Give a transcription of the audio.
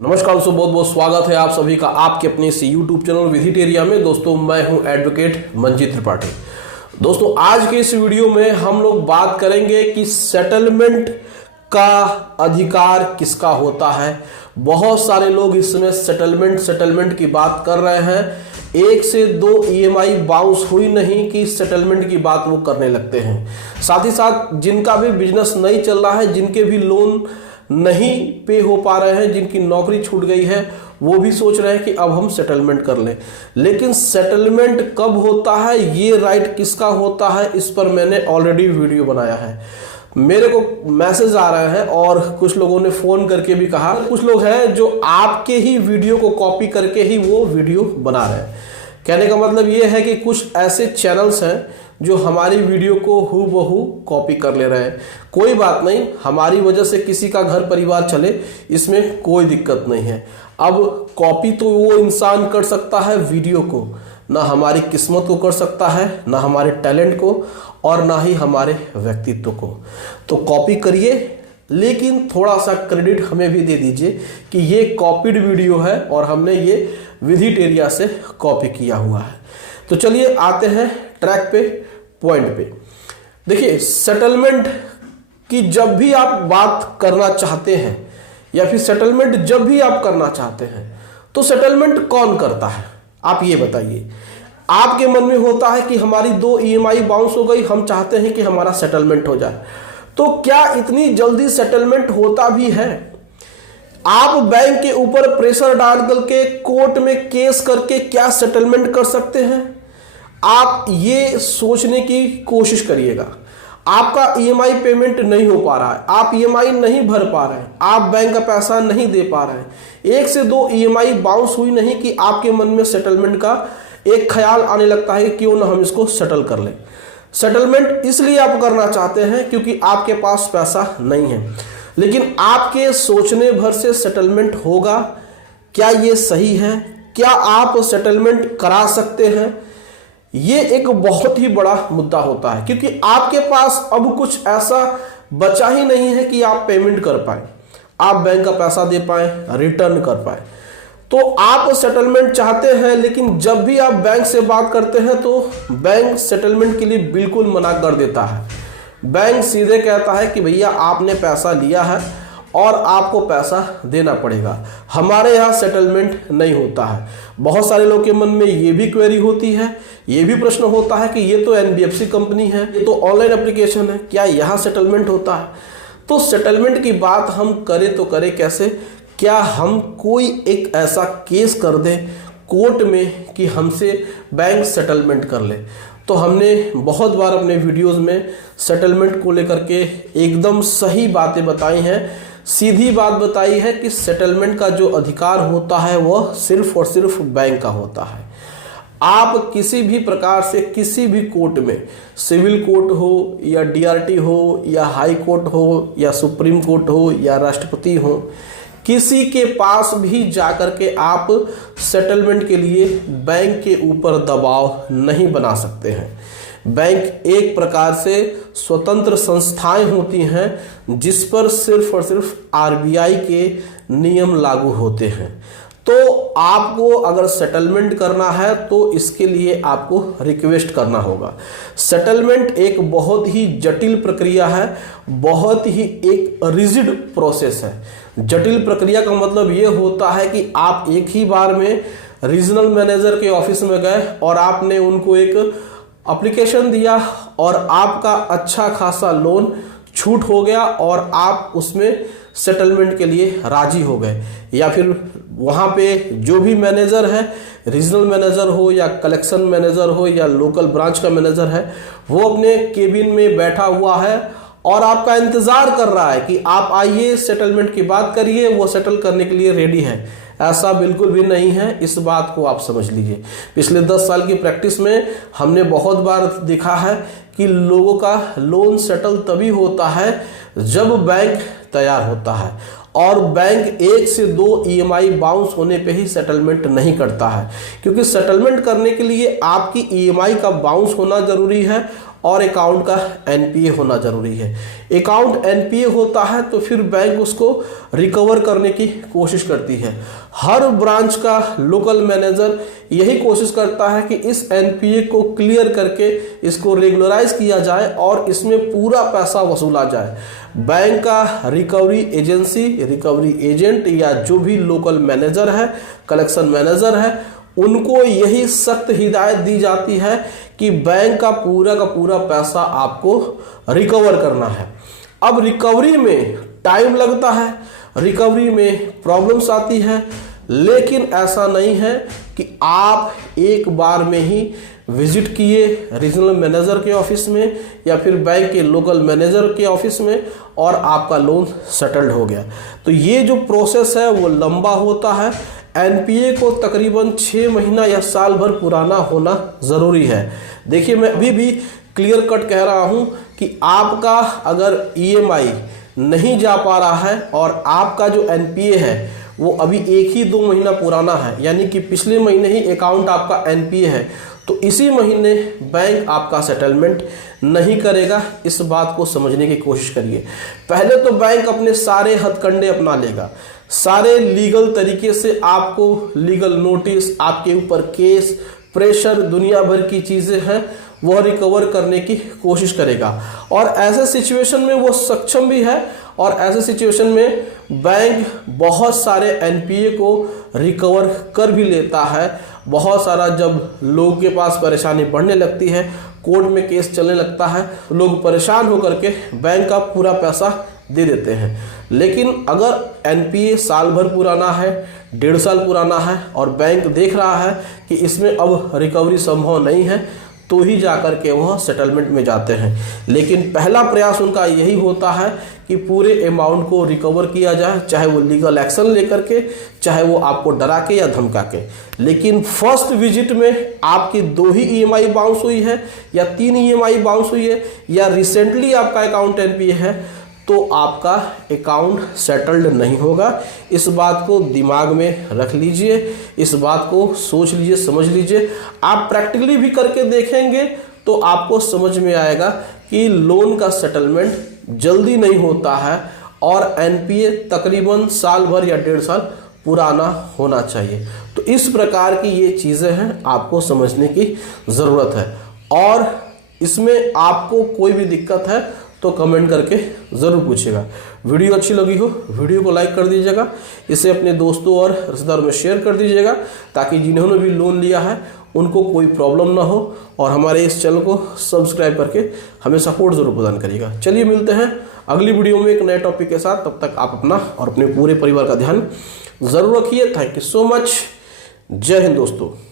नमस्कार दोस्तों, बहुत बहुत स्वागत है आप सभी का आपके अपने इस यूट्यूब चैनल विजिटेरिया में। दोस्तों मैं हूं एडवोकेट मंजीत त्रिपाठी। दोस्तों आज के इस वीडियो में हम लोग बात करेंगे कि सेटलमेंट का अधिकार किसका होता है। बहुत सारे लोग इस समय सेटलमेंट की बात कर रहे हैं। एक से दो ईएमआई बाउंस हुई नहीं कि सेटलमेंट की बात वो करने लगते हैं। साथ ही साथ जिनका भी बिजनेस नहीं चल रहा है, जिनके भी लोन नहीं पे हो पा रहे हैं, जिनकी नौकरी छूट गई है, वो भी सोच रहे हैं कि अब हम सेटलमेंट कर लें। लेकिन सेटलमेंट कब होता है, ये राइट किसका होता है, इस पर मैंने ऑलरेडी वीडियो बनाया है। मेरे को मैसेज आ रहे हैं और कुछ लोगों ने फोन करके भी कहा। कुछ लोग हैं जो आपके ही वीडियो को कॉपी करके ही वो वीडियो बना रहे हैं। कहने का मतलब ये है कि कुछ ऐसे चैनल्स हैं जो हमारी वीडियो को हूबहू कॉपी कर ले रहे हैं। कोई बात नहीं, हमारी वजह से किसी का घर परिवार चले, इसमें कोई दिक्कत नहीं है। अब कॉपी तो वो इंसान कर सकता है वीडियो को, ना हमारी किस्मत को कर सकता है, ना हमारे टैलेंट को, और ना ही हमारे व्यक्तित्व को। तो कॉपी करिए, लेकिन थोड़ा सा क्रेडिट हमें भी दे दीजिए कि ये कॉपीड वीडियो है और हमने ये विजिटेरिया से कॉपी किया हुआ है। तो चलिए आते हैं ट्रैक पे, पॉइंट पे। देखिए, सेटलमेंट की जब भी आप बात करना चाहते हैं या फिर सेटलमेंट जब भी आप करना चाहते हैं, तो सेटलमेंट कौन करता है आप ये बताइए। आपके मन में होता है कि हमारी 2 ईएमआई बाउंस हो गई, हम चाहते हैं कि हमारा सेटलमेंट हो जाए। तो क्या इतनी जल्दी सेटलमेंट होता भी है? आप बैंक के ऊपर प्रेशर डाल करके कोर्ट में केस करके क्या सेटलमेंट कर सकते हैं? आप ये सोचने की कोशिश करिएगा। आपका ईएमआई पेमेंट नहीं हो पा रहा है, आप ईएमआई नहीं भर पा रहे हैं, आप बैंक का पैसा नहीं दे पा रहे हैं, 1 से 2 ईएमआई बाउंस हुई नहीं कि आपके मन में सेटलमेंट का एक ख्याल आने लगता है कि क्यों ना हम इसको सेटल कर लें। सेटलमेंट इसलिए आप करना चाहते हैं क्योंकि आपके पास पैसा नहीं है। लेकिन आपके सोचने भर से सेटलमेंट होगा? क्या ये सही है? क्या आप सेटलमेंट करा सकते हैं? ये एक बहुत ही बड़ा मुद्दा होता है, क्योंकि आपके पास अब कुछ ऐसा बचा ही नहीं है कि आप पेमेंट कर पाए, आप बैंक का पैसा दे पाए, रिटर्न कर पाए। तो आप सेटलमेंट चाहते हैं, लेकिन जब भी आप बैंक से बात करते हैं तो बैंक सेटलमेंट के लिए बिल्कुल मना कर देता है। बैंक सीधे कहता है कि भैया आपने पैसा लिया है और आपको पैसा देना पड़ेगा, हमारे यहाँ सेटलमेंट नहीं होता है। बहुत सारे लोग के मन में ये भी क्वेरी होती है, ये भी प्रश्न होता है कि ये तो एनबीएफसी कंपनी है, ये तो ऑनलाइन एप्लीकेशन है, क्या यहाँ सेटलमेंट होता है? तो सेटलमेंट की बात हम करें तो करें कैसे? क्या हम कोई एक ऐसा केस कर दें कोर्ट में कि हमसे बैंक सेटलमेंट कर ले? तो हमने बहुत बार अपने वीडियोस में सेटलमेंट को लेकर के एकदम सही बातें बताई हैं। सीधी बात बताई है कि सेटलमेंट का जो अधिकार होता है वह सिर्फ और सिर्फ बैंक का होता है। आप किसी भी प्रकार से किसी भी कोर्ट में, सिविल कोर्ट हो या डीआरटी हो या हाई कोर्ट हो या सुप्रीम कोर्ट हो या राष्ट्रपति हो, किसी के पास भी जाकर के आप सेटलमेंट के लिए बैंक के ऊपर दबाव नहीं बना सकते हैं। बैंक एक प्रकार से स्वतंत्र संस्थाएं होती हैं जिस पर सिर्फ और सिर्फ आरबीआई के नियम लागू होते हैं। तो आपको अगर सेटलमेंट करना है तो इसके लिए आपको रिक्वेस्ट करना होगा। सेटलमेंट एक बहुत ही जटिल प्रक्रिया है, बहुत ही एक रिजिड प्रोसेस है। जटिल प्रक्रिया का मतलब ये होता है कि आप एक ही बार में रीजनल मैनेजर के ऑफिस में गए और आपने उनको एक एप्लीकेशन दिया और आपका अच्छा खासा लोन छूट हो गया और आप उसमें सेटलमेंट के लिए राजी हो गए, या फिर वहाँ पे जो भी मैनेजर है, रीजनल मैनेजर हो या कलेक्शन मैनेजर हो या लोकल ब्रांच का मैनेजर है, वो अपने केबिन में बैठा हुआ है और आपका इंतजार कर रहा है कि आप आइए सेटलमेंट की बात करिए, वो सेटल करने के लिए रेडी है। ऐसा बिल्कुल भी नहीं है, इस बात को आप समझ लीजिए। पिछले 10 साल की प्रैक्टिस में हमने बहुत बार देखा है कि लोगों का लोन सेटल तभी होता है जब बैंक तैयार होता है, और बैंक 1 से 2 ईएमआई बाउंस होने पे ही सेटलमेंट नहीं करता है। क्योंकि सेटलमेंट करने के लिए आपकी ईएमआई का बाउंस होना जरूरी है और अकाउंट का एनपीए होना जरूरी है। अकाउंट एनपीए होता है तो फिर बैंक उसको रिकवर करने की कोशिश करती है। हर ब्रांच का लोकल मैनेजर यही कोशिश करता है कि इस एनपीए को क्लियर करके इसको रेगुलराइज किया जाए और इसमें पूरा पैसा वसूला जाए। बैंक का रिकवरी एजेंसी, रिकवरी एजेंट या जो भी लोकल मैनेजर है, कलेक्शन मैनेजर है, उनको यही सख्त हिदायत दी जाती है कि बैंक का पूरा पैसा आपको रिकवर करना है। अब रिकवरी में टाइम लगता है, रिकवरी में प्रॉब्लम्स आती है, लेकिन ऐसा नहीं है कि आप एक बार में ही विजिट किए रीजनल मैनेजर के ऑफिस में या फिर बैंक के लोकल मैनेजर के ऑफिस में और आपका लोन सेटल्ड हो गया। तो ये जो प्रोसेस है वो लंबा होता है। एनपीए को तकरीबन 6 महीना या साल भर पुराना होना ज़रूरी है। देखिए, मैं अभी भी क्लियर कट कह रहा हूँ कि आपका अगर ईएमआई नहीं जा पा रहा है और आपका जो एनपीए है वो अभी 1-2 महीना पुराना है, यानी कि पिछले महीने ही अकाउंट आपका एनपीए है, तो इसी महीने बैंक आपका सेटलमेंट नहीं करेगा। इस बात को समझने की कोशिश करिए। पहले तो बैंक अपने सारे हथकंडे अपना लेगा, सारे लीगल तरीके से आपको लीगल नोटिस, आपके ऊपर केस, प्रेशर, दुनिया भर की चीज़ें हैं, वह रिकवर करने की कोशिश करेगा। और ऐसे सिचुएशन में वो सक्षम भी है और ऐसे सिचुएशन में बैंक बहुत सारे एनपीए को रिकवर कर भी लेता है। बहुत सारा जब लोगों के पास परेशानी बढ़ने लगती है, कोर्ट में केस चलने लगता है, लोग परेशान होकर के बैंक का पूरा पैसा दे देते हैं। लेकिन अगर एनपीए साल भर पुराना है, 1.5 साल पुराना है और बैंक देख रहा है कि इसमें अब रिकवरी संभव नहीं है, तो ही जाकर के वह सेटलमेंट में जाते हैं। लेकिन पहला प्रयास उनका यही होता है कि पूरे अमाउंट को रिकवर किया जाए, चाहे वो लीगल एक्शन लेकर के, चाहे वो आपको डरा के या धमका के। लेकिन फर्स्ट विजिट में आपकी 2 ही ईएमआई बाउंस हुई है या 3 ईएमआई बाउंस हुई है या रिसेंटली आपका अकाउंट एनपीए है, तो आपका अकाउंट सेटल्ड नहीं होगा। इस बात को दिमाग में रख लीजिए, इस बात को सोच लीजिए, समझ लीजिए। आप प्रैक्टिकली भी करके देखेंगे तो आपको समझ में आएगा कि लोन का सेटलमेंट जल्दी नहीं होता है और एनपीए तकरीबन साल भर या 1.5 साल पुराना होना चाहिए। तो इस प्रकार की ये चीज़ें हैं, आपको समझने की ज़रूरत है। और इसमें आपको कोई भी दिक्कत है तो कमेंट करके ज़रूर पूछिएगा। वीडियो अच्छी लगी हो, वीडियो को लाइक कर दीजिएगा, इसे अपने दोस्तों और रिश्तेदारों में शेयर कर दीजिएगा, ताकि जिन्होंने भी लोन लिया है उनको कोई प्रॉब्लम ना हो। और हमारे इस चैनल को सब्सक्राइब करके हमें सपोर्ट ज़रूर प्रदान करिएगा। चलिए मिलते हैं अगली वीडियो में एक नए टॉपिक के साथ। तब तक आप अपना और अपने पूरे परिवार का ध्यान ज़रूर रखिए। Thank you so much. जय हिंद दोस्तों।